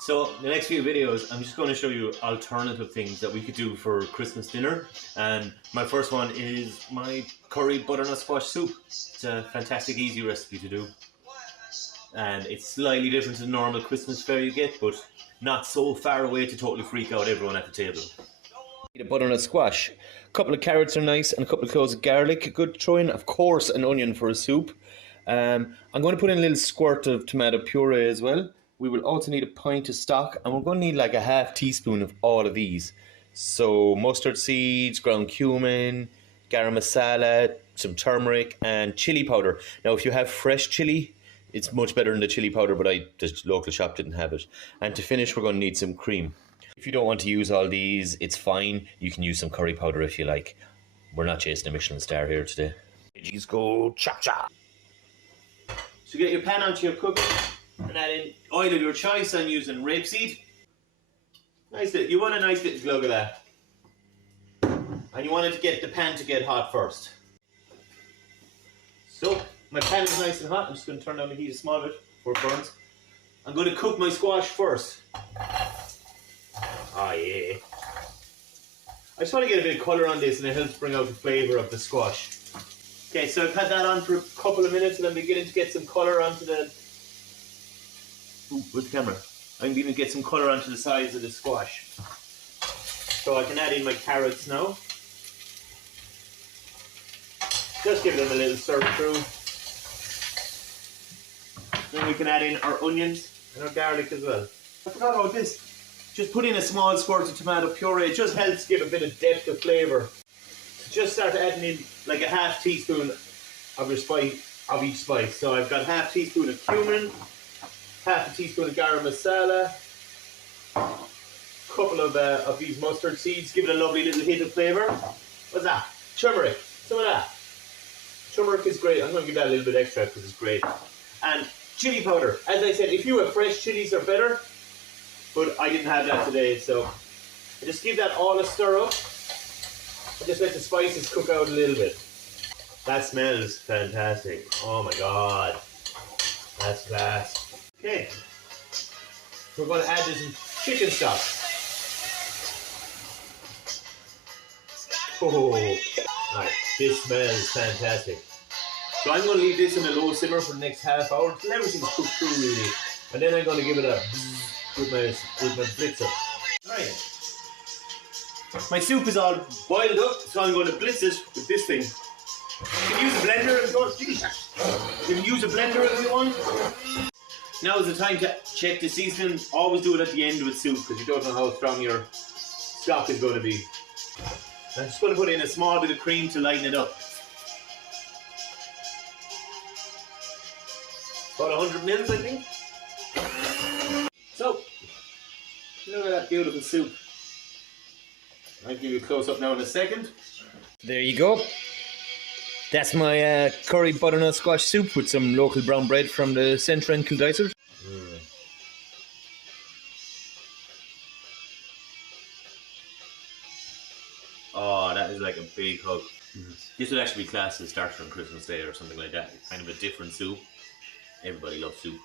So the next few videos, I'm just going to show you alternative things that we could do for Christmas dinner. And my first one is my curry butternut squash soup. It's a fantastic, easy recipe to do. And it's slightly different to the normal Christmas fare you get, but not so far away to totally freak out everyone at the table. Need a butternut squash. A couple of carrots are nice, and a couple of cloves of garlic. A good throw in, of course, an onion for a soup. I'm going to put in a little squirt of tomato puree as well. We will also need a pint of stock, and we're going to need like a half teaspoon of all of these. So mustard seeds, ground cumin, garam masala, some turmeric, and chili powder. Now, if you have fresh chili, it's much better than the chili powder, but the local shop didn't have it. And to finish, we're going to need some cream. If you don't want to use all these, it's fine. You can use some curry powder if you like. We're not chasing a Michelin star here today. Veggies go chop chop. So get your pan onto your cooker and add in oil of your choice. I'm using rapeseed. You want a nice little glug of that. And you want the pan to get hot first. So my pan is nice and hot. I'm just going to turn down the heat a small bit before it burns. I'm going to cook my squash first. Oh yeah. I just want to get a bit of colour on this, and it helps bring out the flavour of the squash. Okay, so I've had that on for a couple of minutes, and I'm beginning to get some colour onto the... Ooh, with the camera. I'm beginning to get some colour onto the sides of the squash. So I can add in my carrots now. Just give them a little stir through. Then we can add in our onions and our garlic as well. I forgot about this. Just put in a small squirt of tomato puree. It just helps give a bit of depth of flavour. Just start adding in like a half teaspoon of each spice. So I've got half teaspoon of cumin, half a teaspoon of garam masala, a couple of these mustard seeds, give it a lovely little hit of flavour. What's that? Turmeric. Some of that. Turmeric is great. I'm going to give that a little bit extra because it's great. And chili powder. As I said, if you have fresh chilies, are better. But I didn't have that today, so I just give that all a stir up. And just let the spices cook out a little bit. That smells fantastic. Oh my god. That's class. Okay. We're going to add this chicken stock. Oh, right. This smells fantastic. So I'm going to leave this in a low simmer for the next half hour until everything's cooked through really. And then I'm going to give it a with my blitzer. Right. My soup is all boiled up, so I'm going to blitz it with this thing. You can use a blender if you want. You can use a blender if you want. Now is the time to check the seasoning. Always do it at the end with soup because you don't know how strong your stock is going to be. I'm just going to put in a small bit of cream to lighten it up. About 100 mils, I think. So, look at that beautiful soup. I'll give you a close-up now in a second. There you go. That's my curry butternut squash soup with some local brown bread from the centre in Kildysart. Oh, that is like a big hug. This would actually be classed as starter on Christmas Day or something like that. Kind of a different soup. Everybody loves soup.